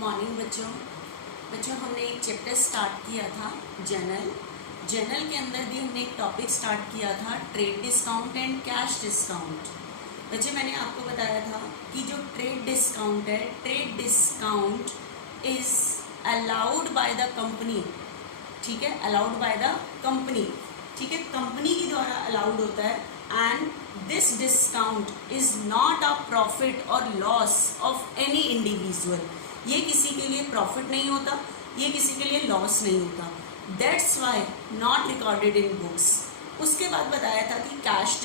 Morning बच्चों हमने एक चैप्टर स्टार्ट किया था जर्नल के अंदर भी हमने एक टॉपिक स्टार्ट किया था trade discount and cash discount. बच्चे मैंने आपको बताया था कि जो ट्रेड डिस्काउंट है, trade discount is allowed by the company, ठीक है, अलाउड बाय द कंपनी, ठीक है, कंपनी के द्वारा अलाउड होता है। And this discount is not a profit और लॉस ऑफ एनी इंडिविजुअल, ये किसी के लिए प्रॉफिट नहीं होता, ये किसी के लिए लॉस नहीं होता। That's why not recorded in books. उसके बाद बताया था कि cash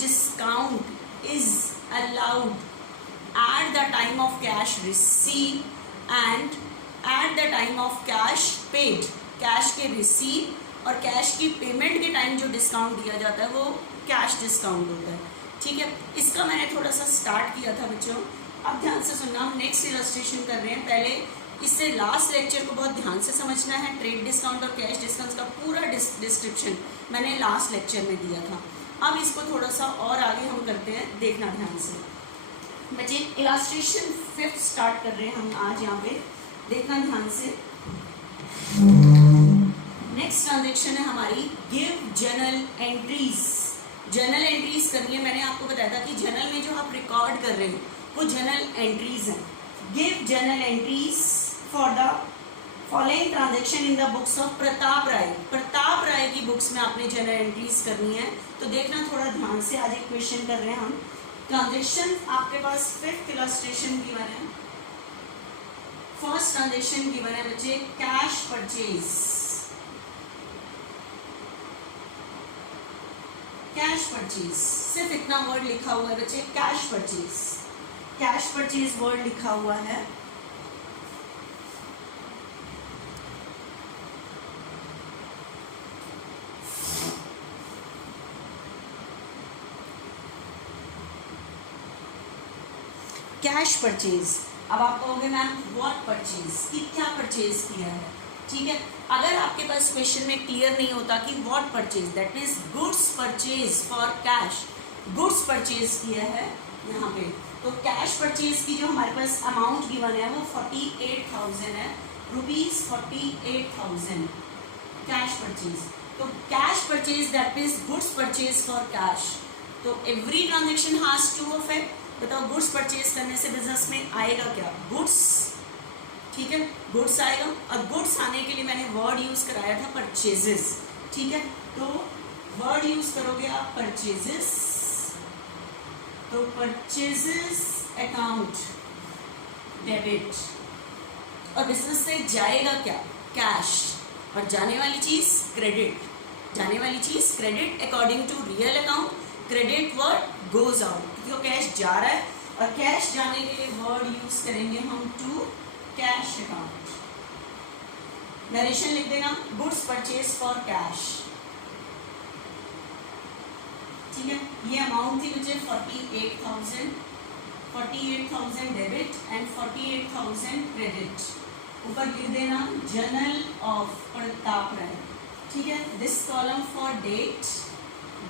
discount is allowed at the time of cash receive and at the time of cash paid. Cash के रिसीव और कैश की पेमेंट के टाइम जो डिस्काउंट दिया जाता है वो कैश डिस्काउंट होता है, ठीक है। इसका मैंने थोड़ा सा स्टार्ट किया था बच्चों, अब ध्यान से सुनना। हम नेक्स्ट इलस्ट्रेशन कर रहे हैं, पहले इससे लास्ट लेक्चर को बहुत ध्यान से समझना है। ट्रेड डिस्काउंट और कैश डिस्काउंट का पूरा डिस्क्रिप्शन मैंने लास्ट लेक्चर में दिया था। अब इसको थोड़ा सा और आगे हम करते हैं, देखना ध्यान से बच्चे। इलस्ट्रेशन 5 स्टार्ट कर रहे हैं हम आज यहाँ पे, देखना ध्यान से। नेक्स्ट ट्रांजेक्शन है हमारी give journal entries. Journal entries करनी है। मैंने आपको बताया था कि जर्नल में जो आप रिकॉर्ड कर रहे हैं वो जर्नल एंट्रीज हैं। Give journal entries for the following transaction in the books of Pratap Rai. Pratap Rai की बुक्स में आपने जर्नल एंट्रीज करनी है, तो देखना थोड़ा ध्यान से। आज एक क्वेश्चन कर रहे हैं हम। ट्रांजेक्शन आपके पास 5th इलस्ट्रेशन गिवन है। फर्स्ट ट्रांजेक्शन गिवन है बच्चे कैश परचेज। कैश परचेज सिर्फ इतना वर्ड लिखा हुआ है बच्चे, cash purchase. Cash purchase word लिखा हुआ है। Cash purchase. अब आप कहोगे मैम व्हाट परचेज, कि क्या परचेज किया है, ठीक है। अगर आपके पास क्वेश्चन में क्लियर नहीं होता कि what purchase, that means goods purchase for cash, goods purchase किया है यहाँ पे, तो कैश परचेज की जो हमारे पास अमाउंट गिवन है वो 48,000 है, रुपीज 48,000 कैश परचेज। तो cash purchase that means goods purchase for cash. तो every transaction has two effect. बताओ गुड्स परचेज करने से बिजनेस में आएगा क्या, गुड्स, ठीक है, गुड्स आएगा। और गुड्स आने के लिए मैंने वर्ड यूज कराया था परचेजेस, ठीक है। तो वर्ड यूज करोगे आप परचेजेस, तो परचेजेस अकाउंट डेबिट। और बिजनेस से जाएगा क्या, कैश, और जाने वाली चीज क्रेडिट। जाने वाली चीज credit according to real account. Credit word goes out, क्योंकि कैश जा रहा है, और कैश जाने के लिए वर्ड यूज करेंगे हम टू कैश अकाउंट। नरेशन लिख देना, गुड्स परचेज फॉर कैश, ठीक है। ये अमाउंट थी मुझे 48,000 डेबिट एंड 48,000 क्रेडिट। ऊपर लिख देना जर्नल ऑफ प्रताप राय, ठीक है। This column for date,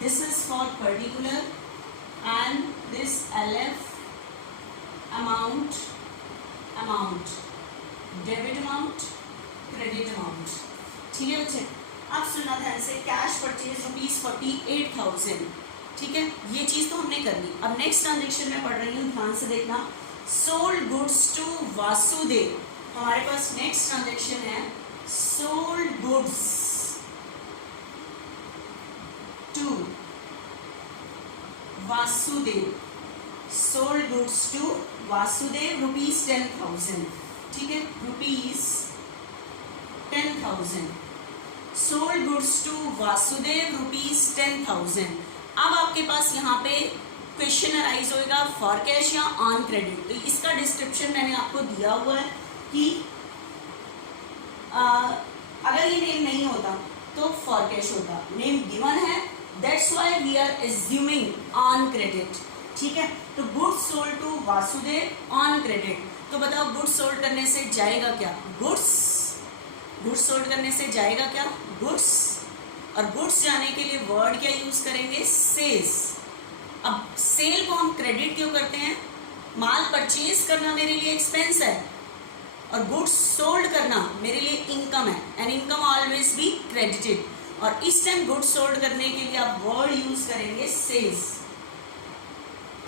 this is for particular, and this LF amount, debit amount, credit amount, ठीक है बच्चे। अब सुनना ध्यान से, कैश परचेज रुपीज 48,000, ठीक है, ये चीज तो हमने कर ली। अब नेक्स्ट ट्रांजेक्शन में पढ़ रही हूँ, ध्यान से देखना। Sold goods to Vasudev. हमारे पास नेक्स्ट ट्रांजेक्शन है sold goods to Vasudev. Sold goods to Vasudev rupees 10,000, ठीक है, rupees 10,000। Sold goods to Vasudev rupees 10,000। अब आपके पास यहाँ पे क्वेश्चन अराइज होएगा फॉर कैश या ऑन क्रेडिट। तो इसका डिस्क्रिप्शन मैंने आपको दिया हुआ है कि अगर ये नेम नहीं होता तो फॉर कैश होता। नेम गिवन है, that's why we are assuming on credit, ठीक है। तो goods sold to Vasudev on credit. तो बताओ गुड्स सोल्ड करने से जाएगा क्या, गुड्स सोल्ड करने से जाएगा क्या, गुड्स। और गुड्स जाने के लिए वर्ड क्या यूज करेंगे, सेल्स। अब सेल को हम क्रेडिट क्यों करते हैं, माल परचेज करना मेरे लिए एक्सपेंस है, और गुड्स सोल्ड करना मेरे लिए इनकम है, and income always be credited. और इस टाइम गुड्स सोल्ड करने के लिए आप वर्ड यूज करेंगे सेल्स,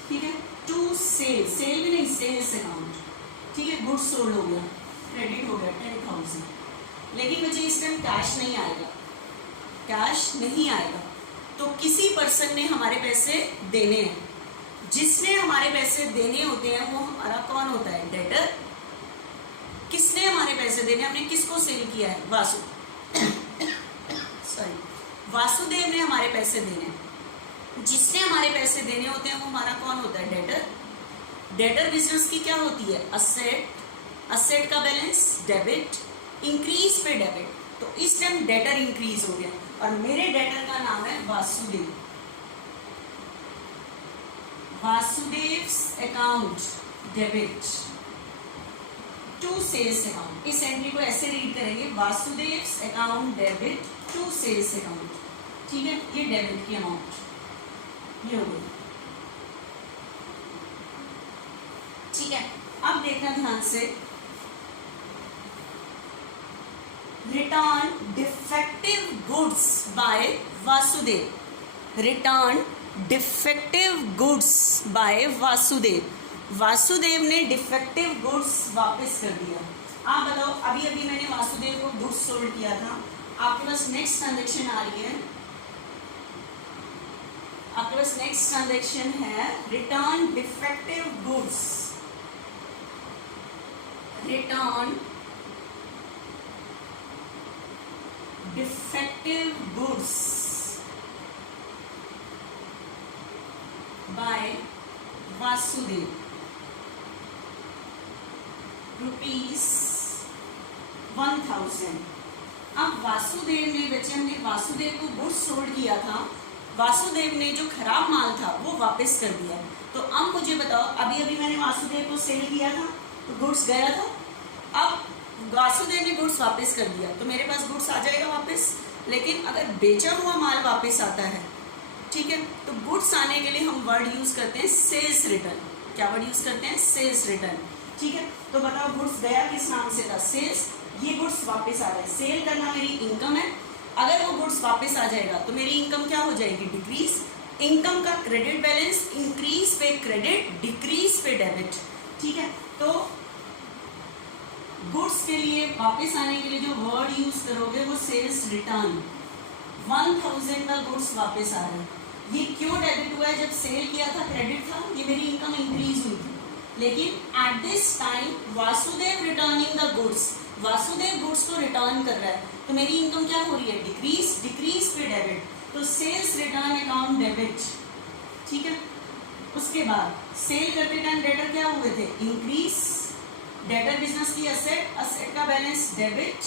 ठीक है, टू सेल, सेल भी नहीं, सेल्स अकाउंट, ठीक है, गुड्स सोल्ड हो गया, क्रेडिट हो गया 10,000। लेकिन मुझे इस टाइम कैश नहीं आएगा, कैश नहीं आएगा, तो किसी पर्सन ने हमारे पैसे देने हैं, जिसने हमारे पैसे देने होते हैं वो हमारा कौन होता है, डेटर। किसने हमारे पैसे देने, हमने किसको सेल किया है, वासुदेव ने हमारे पैसे देने, जिसने हमारे पैसे देने होते हैं वो हमारा कौन होता है, डेटर। डेटर बिजनेस की क्या होती है, असेट, असेट का बैलेंस डेबिट, इंक्रीज पे डेबिट, तो इस टाइम डेटर इंक्रीज हो गया और मेरे डेटर का नाम है Vasudev. Vasudev's account debit to sales account, इस एंट्री को ऐसे रीड करेंगे, Vasudev's account debit to sales account, ठीक है, ये डेबिट की अमाउंट ये हो गई, ठीक है। अब देखना ध्यान से, return defective goods by Vasudev, return defective goods by Vasudev, Vasudev ने डिफेक्टिव गुड्स वापस कर दिया। आप बताओ, अभी अभी मैंने वासुदेव को गुड्स सोल्ड किया था, आपके पास नेक्स्ट ट्रांजेक्शन आ रही है, आपके पास नेक्स्ट ट्रांजेक्शन है return defective goods, return defective goods by Vasudev ₹1000। अब वासुदेव ने, बच्चे हमने वासुदेव को गुड्स सोल्ड किया था, वासुदेव ने जो खराब माल था वो वापस कर दिया। तो अब मुझे बताओ, अभी अभी मैंने वासुदेव को सेल किया था तो गुड्स गया था, अब वासुदेव ने गुड्स वापस कर दिया तो मेरे पास गुड्स आ जाएगा वापस। लेकिन अगर बेचा हुआ माल वापस आता है, ठीक है, तो गुड्स आने के लिए हम वर्ड यूज करते हैं सेल्स रिटर्न। क्या वर्ड यूज करते हैं, सेल्स रिटर्न, ठीक है। तो बताओ गुड्स गया किस नाम से था, सेल्स, ये गुड्स वापस आ रहा है, सेल करना मेरी इनकम है, अगर वो गुड्स वापस आ जाएगा तो मेरी इनकम क्या हो जाएगी, डिक्रीज। इनकम का क्रेडिट बैलेंस, इंक्रीज पे क्रेडिट, डिक्रीज पे डेबिट, ठीक है। तो गुड्स के लिए वापस आने के लिए जो वर्ड यूज करोगे वो सेल्स रिटर्न। 1000 का गुड्स वापस आ रहा है, ये क्यों डेबिट हुआ है, जब सेल किया था क्रेडिट था, ये मेरी इनकम इंक्रीज हुई थी, लेकिन at this time Vasudev returning the goods, Vasudev goods को रिटर्न कर रहा है, तो मेरी इनकम क्या हो रही है, डिक्रीज, डिक्रीज पे डेबिट, तो सेल्स रिटर्न अकाउंट डेबिट, ठीक है। उसके बाद सेल करते टाइम डेटर क्या हुए थे, इंक्रीज, डेटर बिजनेस की असेट, असेट का बैलेंस डेबिट,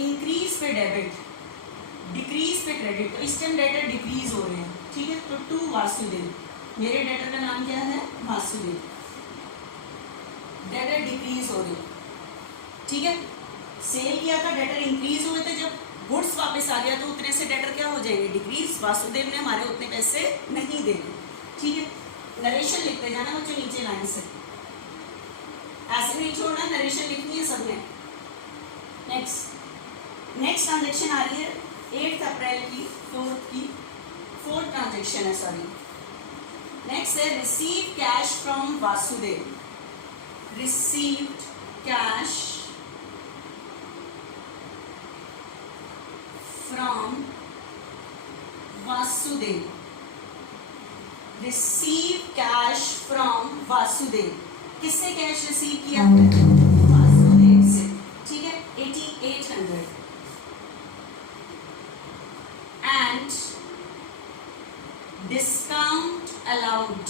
इंक्रीज पे डेबिट, डिक्रीज पे क्रेडिट, तो इस टाइम डेटर डिक्रीज हो रहे हैं, ठीक है। तो टू वासुदेव, मेरे डेटर का नाम क्या है, वासुदेव, डेटर डिक्रीज हो रही, ठीक है। सेल किया था, डेटर इंक्रीज हुए थे, जब गुड्स वापस आ गया तो उतने से डेटर क्या हो जाएंगे, डिक्रीज। वासुदेव ने हमारे उतने पैसे नहीं देने, ठीक है। नरेशन लिखते जाना बच्चों नीचे लाइन से, ऐसे नहीं छोड़ना, नरेशन लिखनी है सबने। नेक्स्ट ट्रांजेक्शन आ रही है 8 अप्रैल की, फोर्थ ट्रांजेक्शन है, सॉरी। नेक्स्ट है receive cash from Vasudev, received cash from Vasudev, receive cash from Vasudev, किससे कैश रिसीव किया, वासुदेव से, ठीक है, 8800 and discount allowed,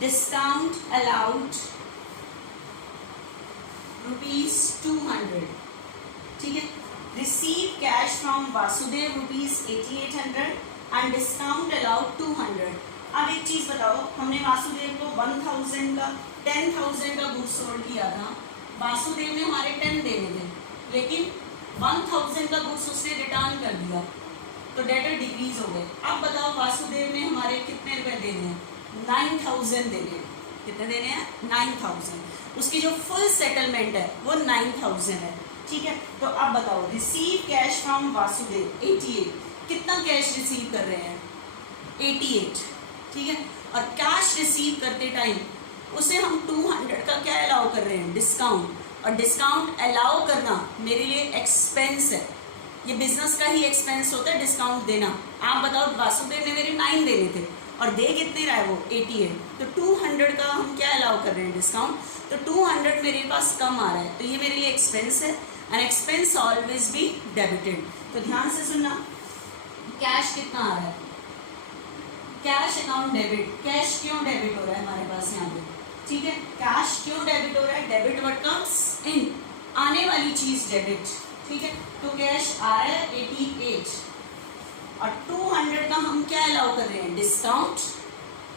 discount allowed ₹200, ठीक है। Receive cash from Vasudev ₹8800 and discount allowed 200। अब एक चीज बताओ, हमने वासुदेव को 1000 का 10,000 का गुड्स सोल्ड किया था, वासुदेव ने हमारे 10 देने थे, लेकिन 1000 का गुड्स उसने रिटर्न कर दिया, तो डेटर डिक्रीज हो गए। अब बताओ वासुदेव ने हमारे कितने रुपए देने हैं, 9000 देने, कितने देने हैं 9000, उसकी जो फुल सेटलमेंट है वो 9000 है। ठीक है, तो अब बताओ रिसीव कैश फ्रॉम वासुदेव 88, कितना कैश रिसीव कर रहे हैं 88। ठीक है, और कैश रिसीव करते टाइम उसे हम 200 का क्या अलाउ कर रहे हैं डिस्काउंट, और डिस्काउंट अलाउ करना मेरे लिए एक्सपेंस है, ये बिजनेस का ही एक्सपेंस होता है डिस्काउंट देना। आप बताओ वासुदेव ने मेरे 9 देने थे और दे कितने रहा है वो 88, तो 200 का हम क्या अलाउ कर रहे हैं डिस्काउंट, तो 200 मेरे पास कम आ रहा है, तो ये मेरे लिए एक्सपेंस है, and expense always be debited. तो ध्यान से सुनना, कैश कितना आ रहा है, कैश अकाउंट डेबिट, कैश क्यों डेबिट हो रहा है हमारे पास यहाँ पे, ठीक है, कैश क्यों डेबिट हो रहा है, डेबिट व्हाट कम्स इन, आने वाली चीज डेबिट। ठीक है, तो कैश आ रहा है 88 और 200 का हम क्या अलाउ कर रहे हैं discount,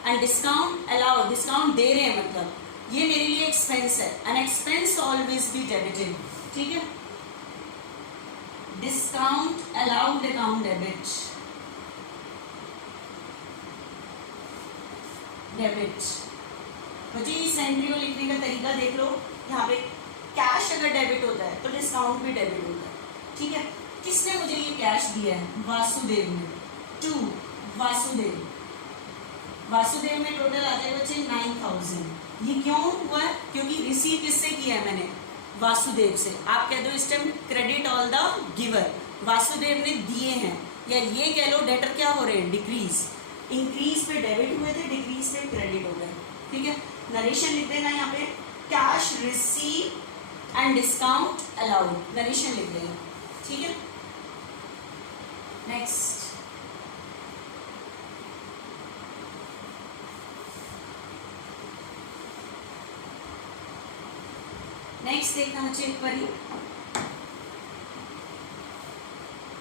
and discount allow, discount दे रहे हैं मतलब ये मेरे लिए एक्सपेंस है, and expense always be debited. ठीक है, discount allowed account debit, debit. मुझे इस एंट्री को लिखने का तरीका देख लो, यहाँ पे कैश अगर डेबिट होता है तो डिस्काउंट भी डेबिट होता है। ठीक है, किसने मुझे ये कैश दिया है, वासुदेव ने, टू वासुदेव, वासुदेव में टोटल आ जाए बच्चे 9000। ये क्यों हुआ है, क्योंकि रिसीव किससे किया है मैंने, वासुदेव से। आप कह दो इस time credit all the giver, Vasudev ने दिए हैं, या ये कह लो डेटर क्या हो रहे हैं डिक्रीज, इंक्रीज पे डेबिट हुए थे, डिक्रीज पे क्रेडिट हो गए। ठीक है, नरेशन लिख देना यहाँ पे, cash receive and discount allowed, narration लिख देना। ठीक है, नेक्स्ट नेक्स्ट देखना बच्चे एक बारी,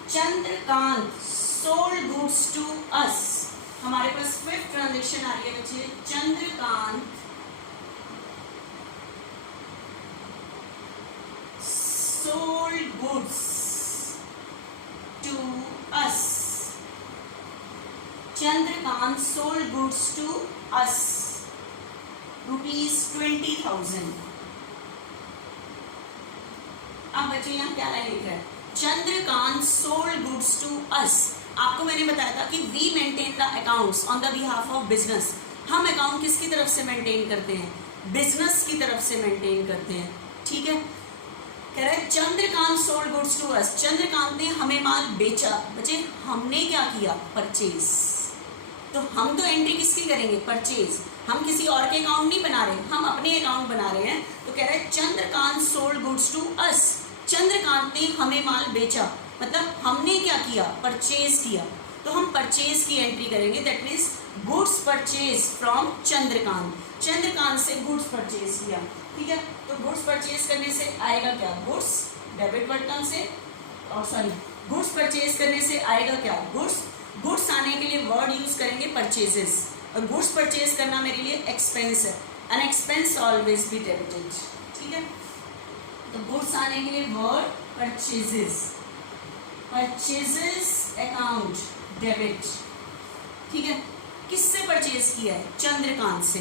Chandrakant sold goods to us, हमारे पास फिफ्थ ट्रांजेक्शन आ रही है बच्चे, Chandrakant sold goods to us, Chandrakant sold goods to us ₹20,000। अब बच्चे यहाँ क्या लाइन लिख रहा है, Chandrakant sold goods to us. आपको मैंने बताया था कि we maintain the accounts on the behalf of business, हम अकाउंट किसकी तरफ से मेंटेन करते हैं, बिजनेस की तरफ से मेंटेन करते हैं। ठीक है, कह रहा है Chandrakant sold goods to us, Chandrakant ने हमें माल बेचा। बच्चे हमने क्या किया, परचेज, तो हम तो एंट्री किसकी करेंगे, परचेज, हम किसी और के अकाउंट नहीं बना रहे, हम अपने अकाउंट बना रहे हैं। तो कह रहा है Chandrakant sold goods to us, Chandrakant ने हमें माल बेचा, मतलब हमने क्या किया, परचेज किया, तो हम परचेज की एंट्री करेंगे, that means goods purchase from Chandrakant, Chandrakant से गुड्स परचेज किया। ठीक है, तो गुड्स परचेज करने से आएगा क्या, गुड्स, डेबिट बटन से, और सॉरी गुड्स परचेज करने से आएगा क्या, गुड्स, गुड्स आने के लिए वर्ड यूज करेंगे परचेजेस, और गुड्स परचेज करना मेरे लिए एक्सपेंस है, an expense always be debited. ठीक है, तो गुड्स आने के लिए word purchases, purchases account debit. ठीक है, किससे परचेज किया है, चंद्रकांत से।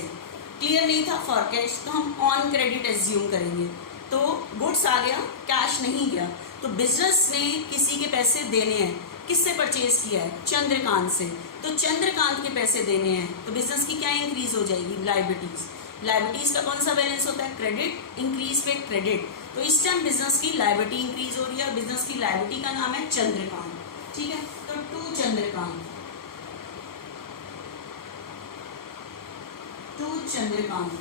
क्लियर नहीं था फॉर कैश, तो हम ऑन क्रेडिट एज्यूम करेंगे, तो गुड्स आ गया, कैश नहीं गया, तो बिजनेस ने किसी के पैसे देने हैं, किससे परचेज किया है, चंद्रकांत से, तो चंद्रकांत के पैसे देने हैं, तो बिजनेस की क्या इंक्रीज हो जाएगी, लायबिलिटीज, लायबिलिटीज का कौन सा बैलेंस होता है, क्रेडिट, इंक्रीज पे क्रेडिट, तो इस टाइम बिजनेस की लायबिलिटी इंक्रीज हो रही है, और बिजनेस की लायबिलिटी का नाम है चंद्रकांत। ठीक है, तो टू चंद्रकांत, टू चंद्रकांत,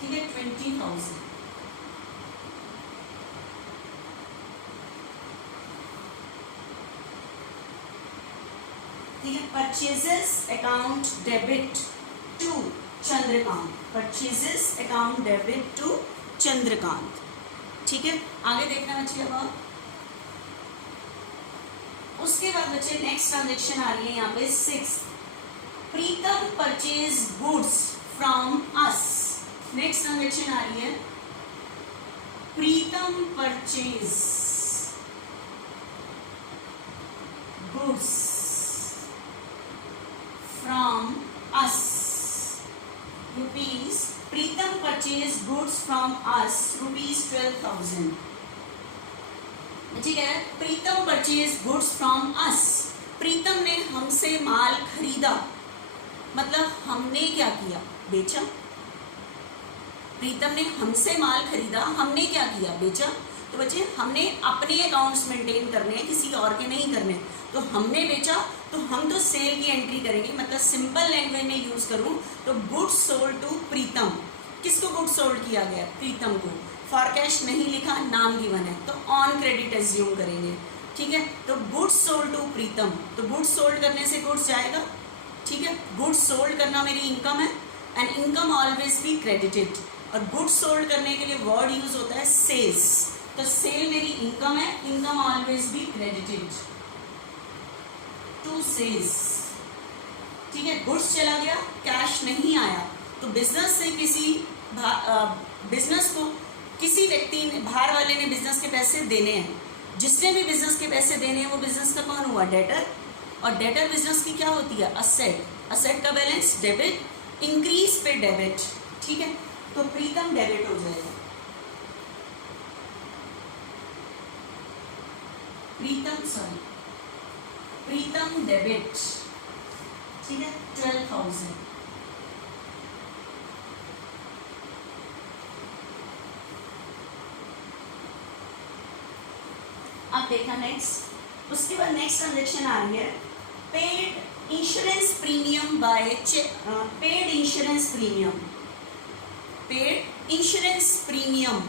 ठीक है, 20,000। ठीक है, purchases account debit to Chandrakant, purchases account debit to Chandrakant. ठीक है, आगे देखना बच्चे। अब उसके बाद बच्चे नेक्स्ट ट्रांजेक्शन आ रही है यहाँ पे 6, Pritam purchase goods from us, next transaction आ रही है, Pritam purchase goods from us Pritam purchase goods from us ₹12,000। ठीक है, Pritam purchase goods from us, Pritam ने हमसे माल खरीदा, मतलब हमने क्या किया, बेचा। प्रीतम ने हमसे माल खरीदा, हमने क्या किया, बेचा। तो बच्चे हमने अपने अकाउंट्स मेंटेन करने हैं, किसी और के नहीं करने। तो हमने बेचा, तो हम तो सेल की एंट्री करेंगे, मतलब सिंपल लैंग्वेज में यूज करूं तो गुड्स सोल्ड टू प्रीतम। किसको गुड्स सोल्ड किया गया, प्रीतम को। फॉर कैश नहीं लिखा, नाम गिवन है, तो ऑन क्रेडिट एज्यूम करेंगे। ठीक है, तो गुड्स सोल्ड टू प्रीतम, तो गुड्स सोल्ड करने से गुड्स जाएगा। ठीक है, गुड्स सोल्ड करना मेरी इनकम है, and income always be credited. और गुड्स सोल्ड करने के लिए वर्ड यूज होता है सेल्स, तो सेल मेरी इनकम है, income always be credited to sales. ठीक है, गुड्स चला गया, कैश नहीं आया, तो बिजनेस से किसी बिजनेस को किसी व्यक्ति ने, बाहर वाले ने बिजनेस के पैसे देने हैं। जिसने भी बिजनेस के पैसे देने हैं वो बिजनेस का कौन हुआ, डेटर। और डेटर बिजनेस की क्या होती है, असेट। असेट का बैलेंस डेबिट, इंक्रीज पे डेबिट। ठीक है, तो प्रीतम डेबिट हो जाएगा, प्रीतम डेबिट। ठीक है, 12,000। अब देखा नेक्स्ट, उसके बाद नेक्स्ट ट्रांजेक्शन आ रही है paid insurance premium by cheque. Paid insurance premium, paid insurance premium,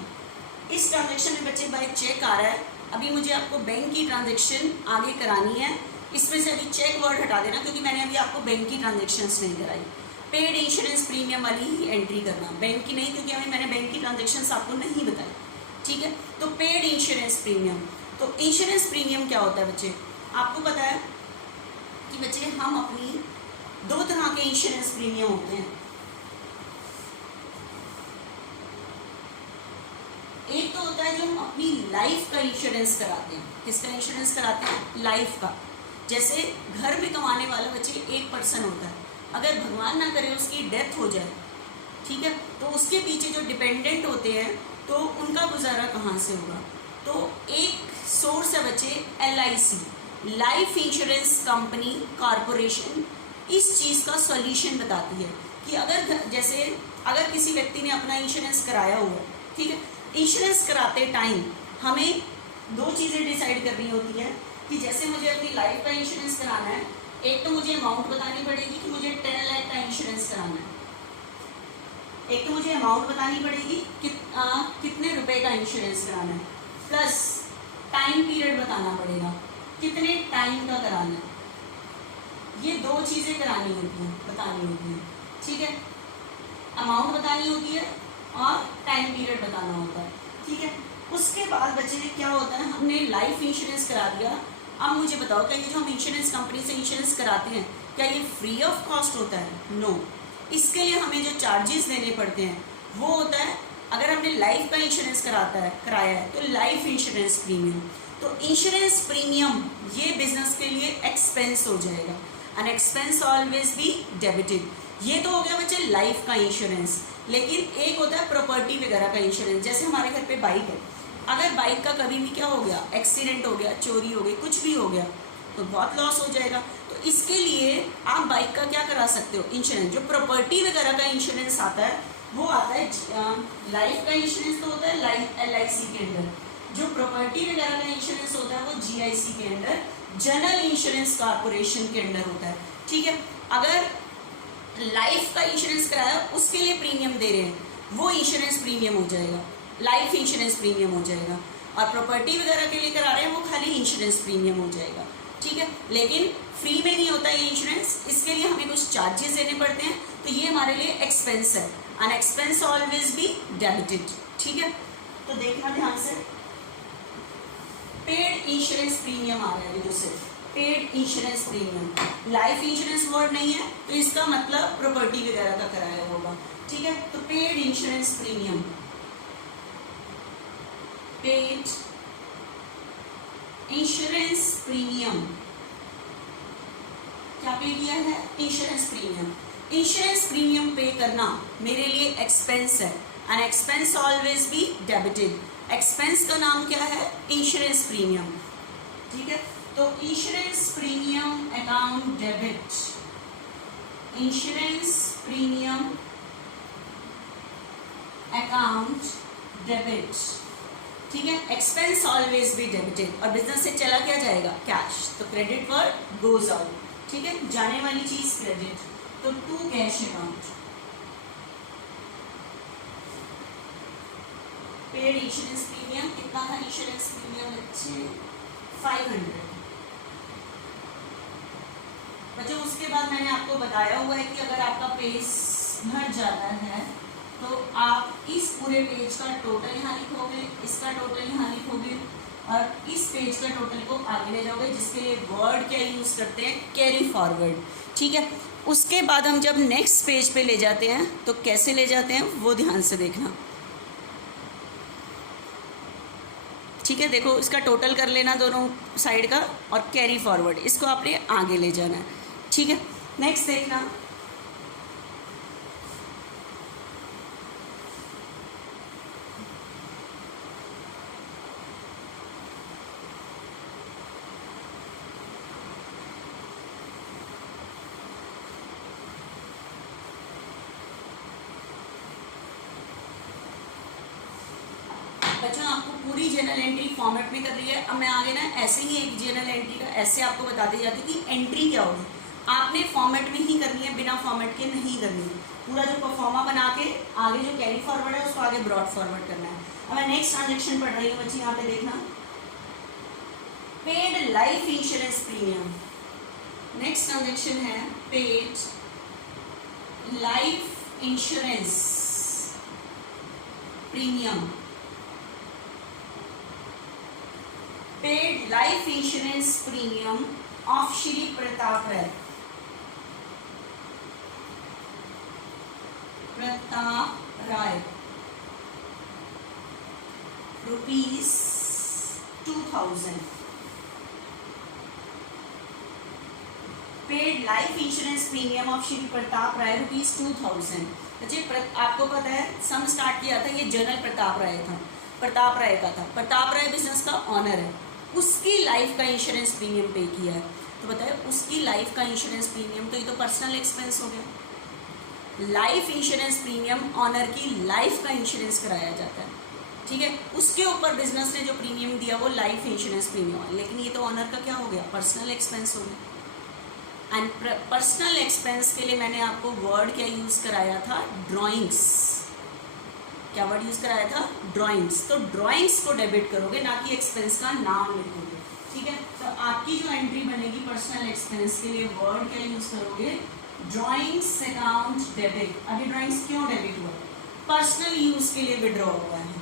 इस ट्रांजेक्शन में बच्चे बाय चेक आ रहा है। अभी मुझे आपको बैंक की ट्रांजेक्शन आगे करानी है, इसमें से अभी चेक वर्ड हटा देना, क्योंकि मैंने अभी आपको बैंक की ट्रांजेक्शन्स नहीं कराई। पेड इंश्योरेंस प्रीमियम वाली ही एंट्री करना, बैंक की नहीं, क्योंकि अभी मैंने बैंक की ट्रांजेक्शन्स आपको नहीं बताई। ठीक है, तो पेड इंश्योरेंस प्रीमियम, तो इंश्योरेंस प्रीमियम क्या होता है बच्चे, आपको पता है कि बच्चे हम अपनी दो तरह के इंश्योरेंस प्रीमियम होते हैं। एक तो होता है जो हम अपनी लाइफ का इंश्योरेंस कराते हैं। किसका इंश्योरेंस कराते हैं, लाइफ का। जैसे घर में कमाने वाला बच्चे एक पर्सन होता है, अगर भगवान ना करे उसकी डेथ हो जाए, ठीक है, तो उसके पीछे जो डिपेंडेंट होते हैं तो उनका गुजारा कहाँ से होगा। तो एक सोर्स है बच्चे LIC, life insurance company corporation, इस चीज़ का सॉल्यूशन बताती है कि अगर किसी व्यक्ति ने अपना इंश्योरेंस कराया हुआ, ठीक है, इंश्योरेंस कराते टाइम हमें दो चीज़ें डिसाइड करनी होती है कि जैसे मुझे अपनी लाइफ का इंश्योरेंस कराना है, एक तो मुझे अमाउंट बतानी पड़ेगी कि मुझे 10 लाख का इंश्योरेंस कराना है। एक तो मुझे अमाउंट बतानी पड़ेगी कितने रुपए का इंश्योरेंस कराना है, प्लस टाइम पीरियड बताना पड़ेगा, कितने टाइम का कराना है। ये दो चीज़ें करानी होती हैं, बतानी होती हैं। ठीक है, अमाउंट बतानी होती है और टाइम पीरियड बताना होता है। ठीक है, उसके बाद बच्चे क्या होता है, हमने लाइफ इंश्योरेंस करा दिया। अब मुझे बताओ, क्या ये जो हम इंश्योरेंस कंपनी से इंश्योरेंस कराते हैं, क्या ये फ्री ऑफ कॉस्ट होता है? नो। इसके लिए हमें जो चार्जेस देने पड़ते हैं वो होता है, अगर हमने लाइफ का इंश्योरेंस कराया है तो लाइफ इंश्योरेंस प्रीमियम। तो इंश्योरेंस प्रीमियम ये बिजनेस के लिए एक्सपेंस हो जाएगा, and expense always be debited. ये तो हो गया बच्चे लाइफ का इंश्योरेंस। लेकिन एक होता है प्रॉपर्टी वगैरह का इंश्योरेंस। जैसे हमारे घर पे बाइक है, अगर बाइक का कभी भी क्या हो गया, एक्सीडेंट हो गया, चोरी हो गई, कुछ भी हो गया, तो बहुत लॉस हो जाएगा। तो इसके लिए आप बाइक का क्या करा सकते हो, इंश्योरेंस। जो प्रॉपर्टी वगैरह का इंश्योरेंस आता है वो आता है, लाइफ का इंश्योरेंस तो होता है LIC के अंदर, जो प्रॉपर्टी वगैरह का इंश्योरेंस होता है वो GIC के अंदर, जनरल इंश्योरेंस कॉर्पोरेशन के अंदर होता है। ठीक है, अगर लाइफ का इंश्योरेंस कराया उसके लिए प्रीमियम दे रहे हैं, वो इंश्योरेंस प्रीमियम हो जाएगा, लाइफ इंश्योरेंस प्रीमियम हो जाएगा। और प्रॉपर्टी वगैरह के लिए करा रहे हैं वो खाली इंश्योरेंस प्रीमियम हो जाएगा। ठीक है, लेकिन फ्री में नहीं होता ये इंश्योरेंस, इसके लिए हमें कुछ चार्जेस देने पड़ते हैं, तो ये हमारे लिए एक्सपेंस है, and expense always be debited. ठीक है, तो देखना ध्यान से, पेड इंश्योरेंस प्रीमियम आ रहा है, जो सिर्फ paid insurance premium, life insurance word नहीं है, तो इसका मतलब प्रॉपर्टी वगैरह का कराया होगा। ठीक है, तो paid insurance premium, paid insurance premium, क्या पे किया है, इंश्योरेंस प्रीमियम। इंश्योरेंस प्रीमियम पे करना मेरे लिए एक्सपेंस है, and expense always be debited. Expense का नाम क्या है? Insurance premium. ठीक है, तो insurance premium account debit, insurance premium account debit. ठीक है, एक्सपेंस ऑलवेज बी डेबिटेड, और बिजनेस से चला क्या जाएगा? कैश। तो क्रेडिट वर्ड गोज आउट। ठीक है, जाने वाली चीज क्रेडिट, तो to cash account. Paid insurance premium कितना था? इंश्योरेंस प्रीमियम बच्चे 500 बच्चों। उसके बाद मैंने आपको बताया हुआ है कि अगर आपका पेज भर जाता है तो आप इस पूरे पेज का टोटल यहाँ लिखोगे, इसका टोटल यहाँ लिखोगे, और इस पेज का टोटल को आगे ले जाओगे, जिसके लिए वर्ड क्या यूज करते हैं? Carry forward. ठीक है, उसके बाद हम जब नेक्स्ट पेज पे ले जाते हैं तो कैसे ले जाते हैं वो ध्यान से देखना। ठीक है, देखो इसका टोटल कर लेना दोनों साइड का, और कैरी फॉरवर्ड, इसको आपने आगे ले जाना है। ठीक है, नेक्स्ट देखना। बच्चों आपको पूरी जर्नल एंट्री फॉर्मेट में कर रही है। अब मैं आगे ना ऐसे ही एक जर्नल एंट्री का ऐसे आपको बताते जाती हूँ कि एंट्री क्या होगी। आपने फॉर्मेट में ही करनी है, बिना फॉर्मेट के नहीं करनी है। पूरा जो परफॉर्मा बना के आगे जो कैरी फॉरवर्ड है उसको आगे ब्रॉड फॉरवर्ड करना है। अब मैं नेक्स्ट ट्रांजेक्शन पढ़ रही हूँ बच्चे, यहाँ पे देखना, paid life insurance premium. Next transaction है paid life insurance premium. Paid life insurance premium of Shri Pratap Rai, rupees 2000। Paid life insurance premium of Shri Pratap Rai rupees 2000। बच्चे आपको पता है सम स्टार्ट किया था, ये जनरल प्रताप राय था, प्रताप राय का था। प्रताप राय बिजनेस का ऑनर है, उसकी लाइफ का इंश्योरेंस प्रीमियम पे किया है। तो बताए उसकी लाइफ का इंश्योरेंस प्रीमियम, तो ये तो पर्सनल एक्सपेंस हो गया। लाइफ इंश्योरेंस प्रीमियम, ऑनर की लाइफ का इंश्योरेंस कराया जाता है। ठीक है, उसके ऊपर बिजनेस ने जो प्रीमियम दिया वो लाइफ इंश्योरेंस प्रीमियम है, लेकिन ये तो ऑनर का क्या हो गया? पर्सनल एक्सपेंस हो गया। एंड पर्सनल एक्सपेंस के लिए मैंने आपको वर्ड क्या यूज़ कराया था? ड्राइंग्स। क्या वर्ड यूज कराया था? ड्राइंग्स। तो ड्राइंग्स को डेबिट करोगे, ना कि एक्सपेंस का नाम लिखोगे। ठीक है, तो आपकी जो एंट्री बनेगी पर्सनल एक्सपेंस के लिए वर्ड क्या यूज करोगे? Drawings account debit. अभी ड्राइंग्स क्यों डेबिट हुआ? पर्सनल यूज के लिए विड्रॉ हुआ है।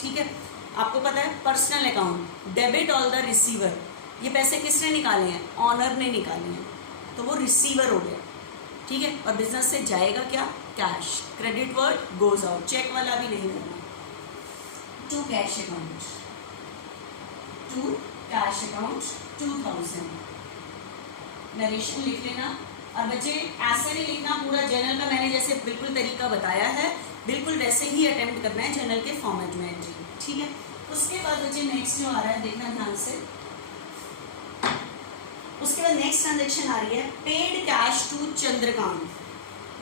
ठीक है, आपको पता है personal account debit all the receiver. ये पैसे किसने निकाले हैं? ऑनर ने निकाले हैं, तो वो रिसीवर हो गया। ठीक है, और बिजनेस से जाएगा क्या? Cash. Credit word goes out, cheque वाला भी नहीं करना। To cash account, to cash account 2000। Narration लिख लेना, और बच्चे ऐसे नहीं लिखना पूरा जर्नल का, मैंने जैसे बिल्कुल तरीका बताया है बिल्कुल वैसे ही अटेम्प्ट करना है जर्नल के फॉर्मेट में एंट्री। ठीक है, उसके बाद बच्चे नेक्स्ट जो आ रहा है देखना ध्यान से। उसके बाद नेक्स्ट ट्रांजेक्शन आ रही है paid cash to Chandrakant.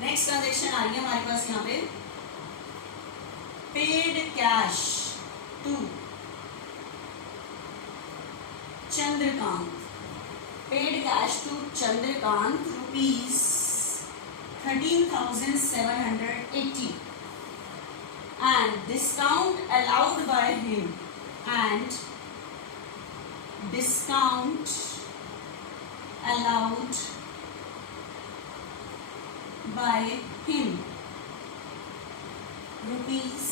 Next transaction आ रही है हमारे पास यहाँ पे paid cash to Chandrakant. Paid cash to Chandrakant rupees 13,780 and discount allowed by him and discount allowed by him rupees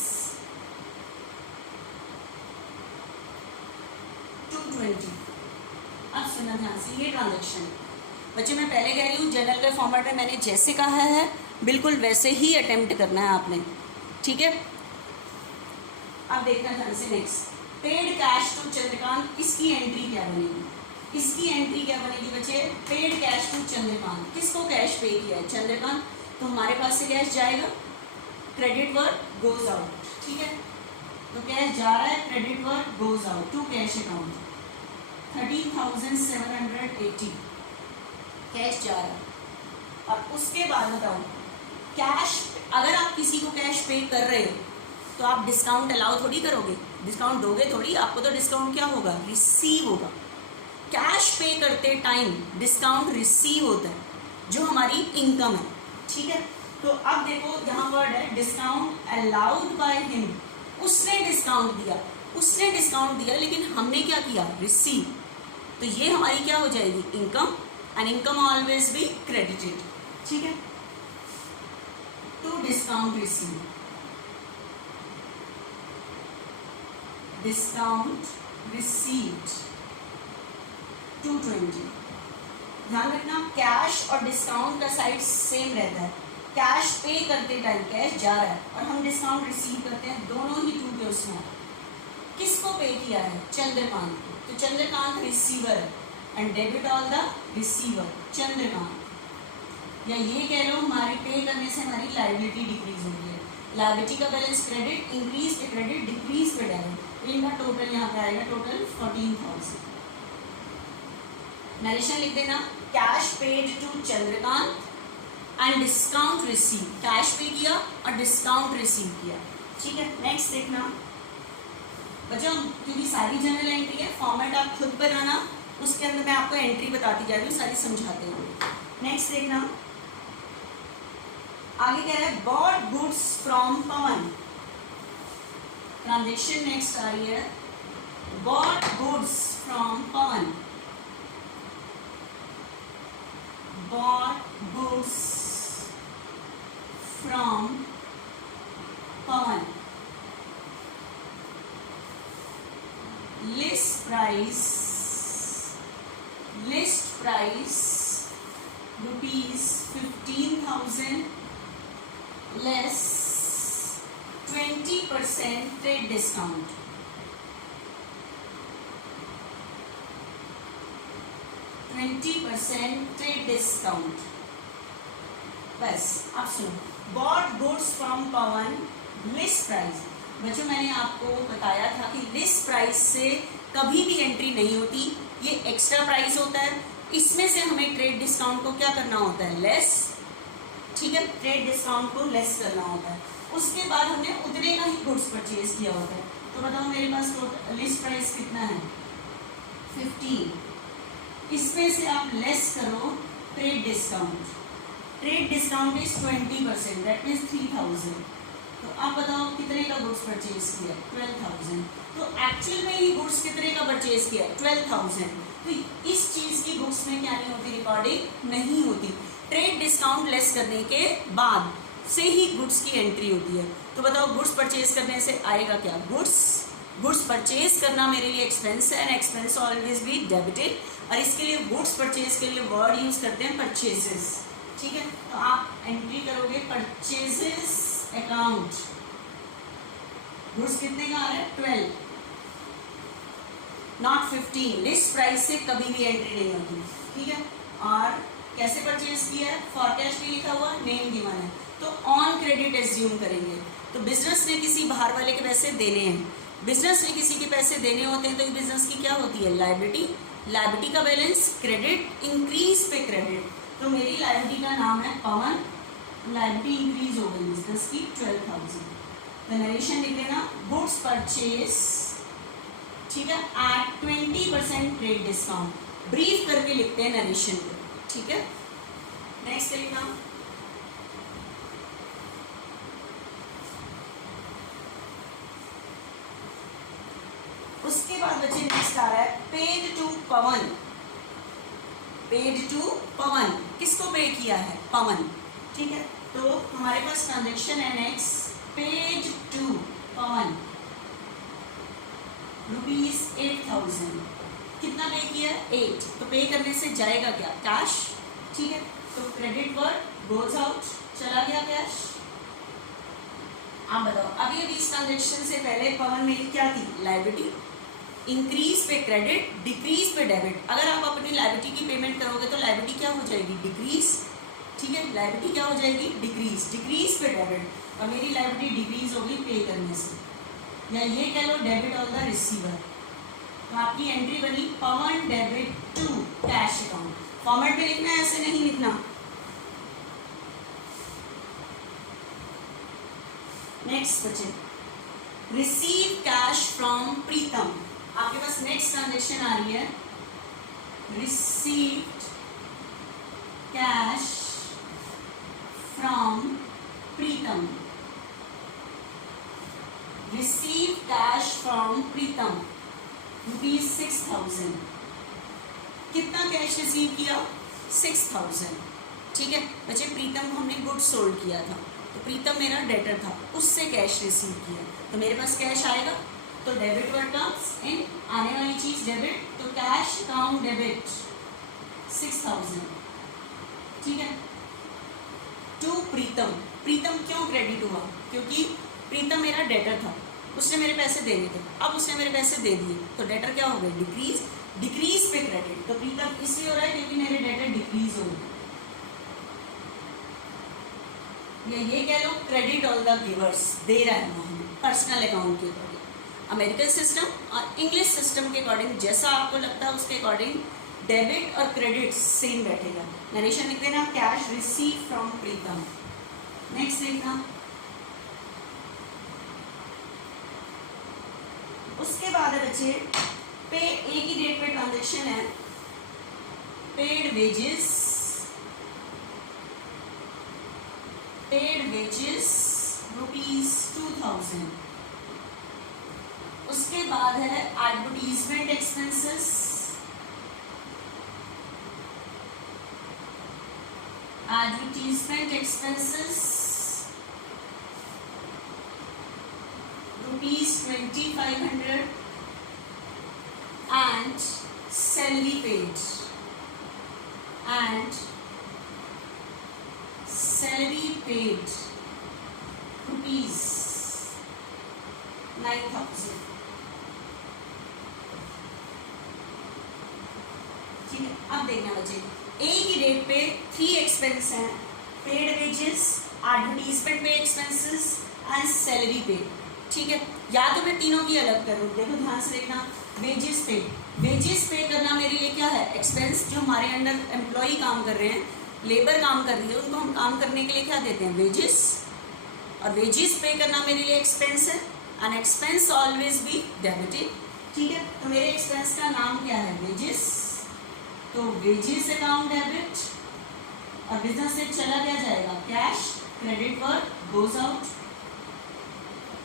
220। अब सुनना ध्यान से, ये ट्रांजेक्शन बच्चे मैं पहले कह रही हूँ जर्नल के फॉर्मेट में मैंने जैसे कहा है बिल्कुल वैसे ही अटेम्प्ट करना है आपने। ठीक है, अब देखना ध्यान से next paid cash to Chandrakant. इसकी एंट्री क्या बनेगी? इसकी एंट्री क्या बनेगी बच्चे? Paid cash to Chandrakant. किसको कैश पे किया है? चंद्रकांत। तो हमारे पास से कैश जाएगा, क्रेडिट वर्ड गोज आउट, ठीक है। तो कैश जा रहा है, credit word goes out to cash account 13,780 cash जा रहा है। और उसके बाद बताओ कैश, अगर आप किसी को कैश पे कर रहे हो तो आप डिस्काउंट अलाउ थोड़ी करोगे, डिस्काउंट दोगे थोड़ी, आपको तो डिस्काउंट क्या होगा, रिसीव होगा। कैश पे करते टाइम डिस्काउंट रिसीव होता है, जो हमारी इनकम है, ठीक है। तो अब देखो यहाँ वर्ड है डिस्काउंट अलाउड बाय हिम, उसने डिस्काउंट दिया लेकिन हमने क्या किया, रिसीव। तो ये हमारी क्या हो जाएगी, income, and income always be credited, ठीक है। To discount receive, discount received 220। ध्यान रखना कैश और डिस्काउंट का साइड सेम रहता है। कैश पे करते टाइम कैश जा रहा है और हम डिस्काउंट रिसीव करते हैं, दोनों ही टू के उसमें। किसको पे किया है, चंद्रकांत को, तो Chandrakant receiver and debit all the receiver Chandrakant. या ये कह लो हमारे पे करने से हमारी लायबिलिटी डिक्रीज हो रही है, लायबिलिटी का बैलेंस क्रेडिट, इंक्रीज पे क्रेडिट, डिक्रीज पे डेबिट, इनका टोटल यहाँ पे आएगा टोटल 14,000। नरेशन लिख देना, cash paid to Chandrakant and discount receive, cash pay किया और डिस्काउंट रिसीव किया, ठीक है। नेक्स्ट देखना बच्चों, क्योंकि सारी जनरल एंट्री है, फॉर्मेट आप खुद बनाना, उसके अंदर मैं आपको एंट्री बताती जा रही हूँ, सारी समझाते हैं। नेक्स्ट देखना, आगे कह रहा है bought goods from Pawan, transaction next आ रही है, bought goods from Pawan, bought goods from Pawan, list price rupees 15,000 less 20% trade discount, trade discount. बस आप सुनो, bot goods from Pawan list price. बच्चों मैंने आपको बताया था कि लिस्ट प्राइस से कभी भी एंट्री नहीं होती, ये एक्स्ट्रा प्राइस होता है, इसमें से हमें ट्रेड डिस्काउंट को क्या करना होता है, लेस, ठीक है, ट्रेड डिस्काउंट को लेस करना होता है। उसके बाद हमने उतने का ही गुड्स परचेज किया होता है। तो बताओ मेरे पास लिस्ट प्राइस कितना है, 15, इसमें से आप लेस करो trade discount, trade discount is 20%, that means 3,000। तो आप बताओ कितने का गुड्स परचेज किया, 12,000। तो एक्चुअल में ही गुड्स कितने का परचेज किया, 12,000। तो इस चीज की बुक्स में क्या नहीं होती, रिकॉर्डिंग नहीं होती, ट्रेड डिस्काउंट लेस करने के बाद से ही गुड्स की एंट्री होती है। तो बताओ गुड्स परचेज करने से आएगा क्या, गुड्स परचेज करना मेरे लिए एक्सपेंस है, and expense always be debited, और इसके लिए गुड्स परचेज के लिए वर्ड यूज करते हैं परचेजेस, ठीक है। तो आप एंट्री करोगे परचेजेस अकाउंट, गुड्स कितने का आ रहा है, 12 नॉट 15, लिस्ट प्राइस से कभी भी एंट्री नहीं होती, ठीक है। और कैसे परचेज किया है, फॉरकैश भी लिखा हुआ, नेम गिवन है, तो ऑन क्रेडिट एज्यूम करेंगे। तो बिजनेस ने किसी बाहर वाले के पैसे देने हैं, बिजनेस ने किसी के पैसे देने होते हैं, तो बिजनेस की क्या होती है, लायबिलिटी का बैलेंस क्रेडिट, इंक्रीज पे क्रेडिट। तो मेरी लायबिलिटी का नाम है पवन, लायबिलिटी इंक्रीज हो गई बिजनेस की 12,000। तो नरेशन लिख लेना, गुड्स परचेज, ठीक है, एट 20% ट्रेड डिस्काउंट, ब्रीफ करके लिखते हैं नरेशन को, ठीक है। नेक्स्ट देखना, उसके बाद बच्चे नेक्स्ट आ रहा है paid to Pawan, paid to Pawan, किसको पे किया है, पवन, ठीक है। तो हमारे पास ट्रांजेक्शन है next, paid to Pawan rupees 8,000, कितना पे किया है, 8, तो पे करने से जाएगा क्या, कैश, ठीक है। तो क्रेडिट वर्ड गोज आउट, चला गया कैश। आप बताओ अभी इस ट्रांजेक्शन से पहले पवन मेरी क्या थी, लायबिलिटी, इंक्रीज पे क्रेडिट, डिक्रीज पे डेबिट। अगर आप अपनी लायबिलिटी की पेमेंट करोगे तो लायबिलिटी क्या हो जाएगी, डिक्रीज, ठीक ठीक है, लायबिलिटी क्या हो जाएगी, डिक्रीज, डिक्रीज पे डेबिट, और मेरी लायबिलिटी डिक्रीज हो गई पे करने से, या ये कह लो डेबिट ऑन द रिसीवर। तो आपकी एंट्री बनी Pawan debit to cash account. Format में लिखना है, ऐसे नहीं लिखना। नेक्स्ट बचे रिसीव कैश फ्रॉम प्रीतम। आपके पास नेक्स्ट ट्रांजेक्शन आ रही है, received cash from Pritam, receive cash from Pritam ₹6000। कितना कैश रिसीव किया, 6000। ठीक है बच्चे, प्रीतम को हमने गुड सोल्ड किया था, तो प्रीतम मेरा डेटर था, उससे कैश रिसीव किया, तो मेरे पास कैश आएगा, तो डेबिट वर्ड कम्स इन, आने वाली चीज डेबिट, तो कैश अकाउंट डेबिट 6000। ठीक है, टू प्रीतम। प्रीतम क्यों क्रेडिट हुआ, क्योंकि प्रीतम मेरा डेटर था, उसने मेरे पैसे देने थे, अब उसने मेरे पैसे दे दिए, तो डेटर क्या हो गए, डिक्रीज, डिक्रीज पे क्रेडिट। तो प्रीतम इसलिए हो रहा है क्योंकि मेरे डेटर डिक्रीज हो गए, या ये कह लो क्रेडिट ऑल द गिवर्स, दे रहा है हमें पर्सनल अकाउंट के अकॉर्डिंग। अमेरिकन सिस्टम और इंग्लिश सिस्टम के अकॉर्डिंग जैसा आपको लगता है उसके अकॉर्डिंग डेबिट और क्रेडिट सेम बैठेगा। नरेशन लिख देना, cash receive from Pritam. Next देखना, उसके बाद है बच्चे पे, एक ही डेट पे ट्रांजेक्शन है, पेड वेजेस, पेड वेजेस ₹2000। उसके बाद है advertisement expenses, advertisement expenses ₹2500 and salary paid, and salary paid ₹9,000। ठीक है, अब देखना बच्चे, एक ही डेट पे 3 एक्सपेंस हैं, पेड वेजेस, एडवर्टीजमेंट पे एक्सपेंसेस एंड सैलरी पे। ठीक है, या तो मैं तीनों की अलग करूँ, देखो ध्यान से देखना, वेजेस पे, वेजेस पे करना मेरे लिए क्या है, एक्सपेंस। जो हमारे अंडर एम्प्लॉई काम कर रहे हैं, लेबर काम कर रही है, उनको हम काम करने के लिए क्या देते हैं, वेजेस, और वेजेस पे करना मेरे लिए एक्सपेंस है, and expense always be debited. ठीक है, तो मेरे एक्सपेंस का नाम क्या है, वेजेस, तो वेजेस अकाउंट डेबिट, और बिजनेस से चला क्या जाएगा, cash, credit word goes out,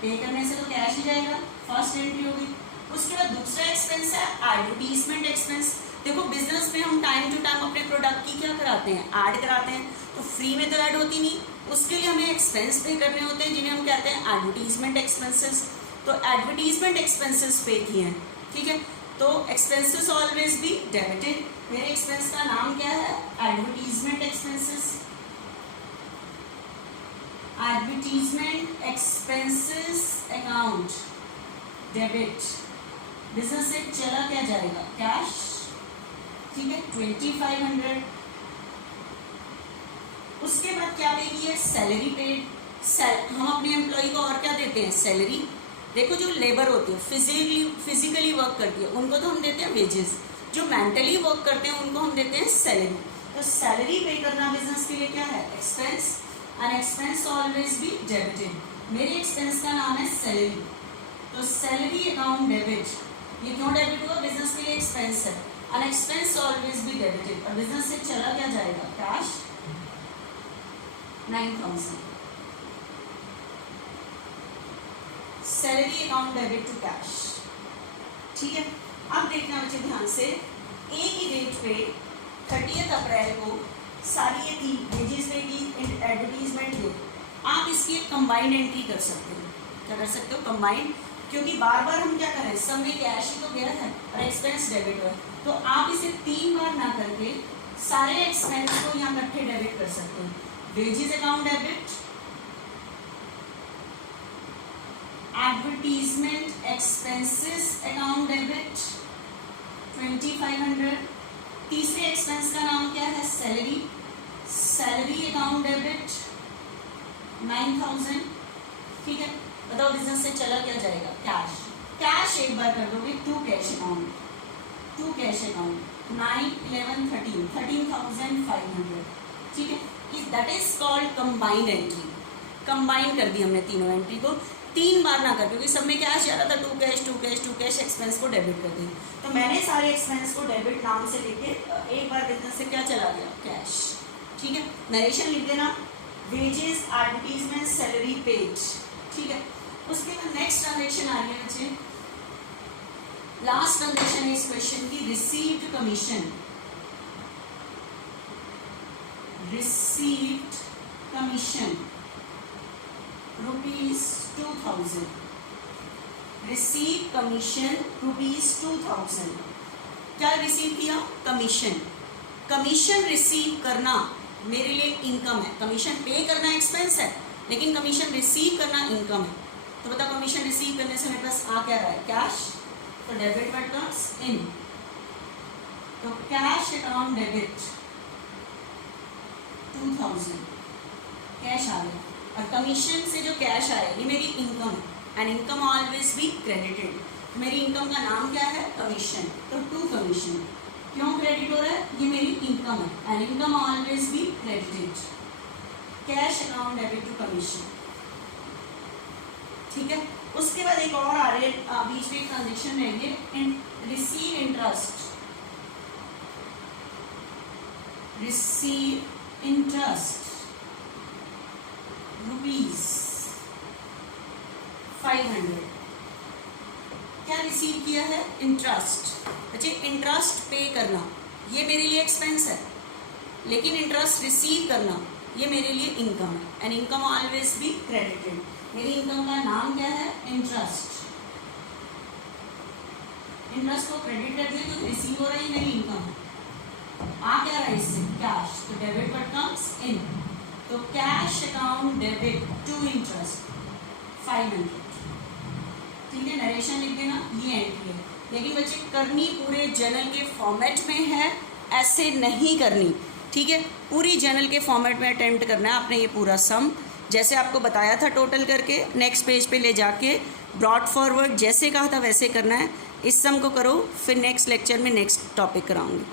पे करने से तो कैश ही जाएगा, फर्स्ट एंट्री होगी। उसके बाद दूसरा एक्सपेंस है एडवर्टीजमेंट एक्सपेंस। देखो बिजनेस में हम टाइम टू टाइम अपने प्रोडक्ट की क्या कराते हैं, ऐड कराते हैं, तो फ्री में तो ऐड होती नहीं, उसके लिए हमें एक्सपेंस पे करने होते हैं, जिन्हें हम कहते हैं एडवर्टीजमेंट एक्सपेंसेस। तो एडवर्टीजमेंट एक्सपेंसेस पे किए हैं। ठीक है, तो एक्सपेंसेस ऑलवेज भी डेबिटेड। मेरे एक्सपेंस का नाम क्या है, advertisement expenses, advertisement expenses account debit, business से चला क्या जाएगा, कैश। ठीक है, 2500। उसके बाद क्या पे की है, सैलरी पेड। हम अपने एम्प्लॉय को और क्या देते हैं, सैलरी। देखो जो लेबर होती है, फिजिकली वर्क करती है, उनको तो हम देते हैं वेजेस, जो मेंटली वर्क करते हैं उनको हम देते हैं सैलरी। तो सैलरी पे करना बिजनेस के लिए क्या है, expense, and expense always be debited. मेरे एक्सपेंस का नाम है सैलरी, तो सैलरी अकाउंट डेबिट। ये क्यों डेबिट हुआ, बिजनेस के लिए एक्सपेंस है, and expense always be debited, और बिजनेस से चला क्या जाएगा, cash, 9000। Salary account debit to cash. ठीक है, अब देखना बच्चे ध्यान से, एक ही डेट पे 30 अप्रैल को सारी ये 3 वेजेस पे की, एडवर्टीजमेंट ये, आप इसकी एक कंबाइंड एंट्री कर सकते हो। क्या कर सकते हो, कंबाइंड, क्योंकि बार बार हम क्या करें, सब में कैश ही तो गया है और एक्सपेंस डेबिट हुआ, तो आप इसे 3 बार ना करके सारे एक्सपेंस को यहाँ इकट्ठे डेबिट कर सकते हो। Wages account debit, advertisement expenses account debit 2500। तीसरे एक्सपेंस का नाम क्या है, सैलरी, सैलरी अकाउंट डेबिट 9,000, ठीक है। बताओ बिजनेस से चला क्या जाएगा, कैश। कैश एक बार कर दोगे टू कैश अकाउंट, 9, 11, 13, 13,500, ठीक है। That is called combined entry. Combine कर दी हमने तीनों एंट्री को, 3 बार ना कर, क्योंकि सब में कैश जा रहा था, टू कैश एक्सपेंस को डेबिट कर दी। तो मैंने सारे एक्सपेंस को डेबिट नाम से लेके एक बार बिजनेस से क्या चला गया, कैश, ठीक है। नरेशन लिख देना, वेजेस, एडवर्टीजमेंट, सैलरी पेड, ठीक है। उसके बाद नेक्स्ट ट्रांजेक्शन आ रही है बच्चे, लास्ट ट्रांजेक्शन है इस क्वेश्चन की, received commission. Received commission ₹2,000, receive commission ₹2,000। क्या रिसीव किया, कमीशन। कमीशन रिसीव करना मेरे लिए इनकम है, कमीशन पे करना एक्सपेंस है, लेकिन कमीशन रिसीव करना इनकम है। तो बताओ कमीशन रिसीव करने से मेरे पास आ क्या रहा है, कैश, तो डेबिट व्हाट कम्स इन, तो कैश अकाउंट डेबिट 2,000, कैश आ गया। और कमीशन से जो कैश आया ये मेरी इनकम है, and income always be credited. मेरी इनकम का नाम क्या है, कमीशन, तो टू कमीशन। क्यों क्रेडिट हो रहा है, ये मेरी इनकम है, and income always be credited. Cash account debit to commission, ठीक है। उसके बाद एक और आ रहे बीच में ट्रांजेक्शन रहेंगे, रिसीव इंटरेस्ट, रिसीव इंटरेस्ट ₹500। क्या रिसीव किया है, इंटरेस्ट। अच्छा, इंटरेस्ट पे करना ये मेरे लिए एक्सपेंस है, लेकिन इंटरेस्ट रिसीव करना ये मेरे लिए इनकम है, and income always be credited. मेरी इनकम का नाम क्या है, इंटरेस्ट। इंटरेस्ट को क्रेडिट कर दिया तो रिसीव हो रहा है, मेरी इनकम है। आ क्या रहा है इससे, कैश, तो डेबिट व्हाट कम्स इन, तो cash account debit to interest 500, ठीक है। नरेशन लिख देना, ये एंट्री है, लेकिन बच्चे करनी पूरे जर्नल के फॉर्मेट में है, ऐसे नहीं करनी, ठीक है। पूरी जर्नल के फॉर्मेट में अटेम्प्ट करना है आपने ये पूरा सम, जैसे आपको बताया था टोटल करके, नेक्स्ट पेज पे ले जाके ब्रॉड फॉरवर्ड जैसे कहा था वैसे करना है। इस सम को करो, फिर नेक्स्ट लेक्चर में नेक्स्ट टॉपिक कराऊंगी।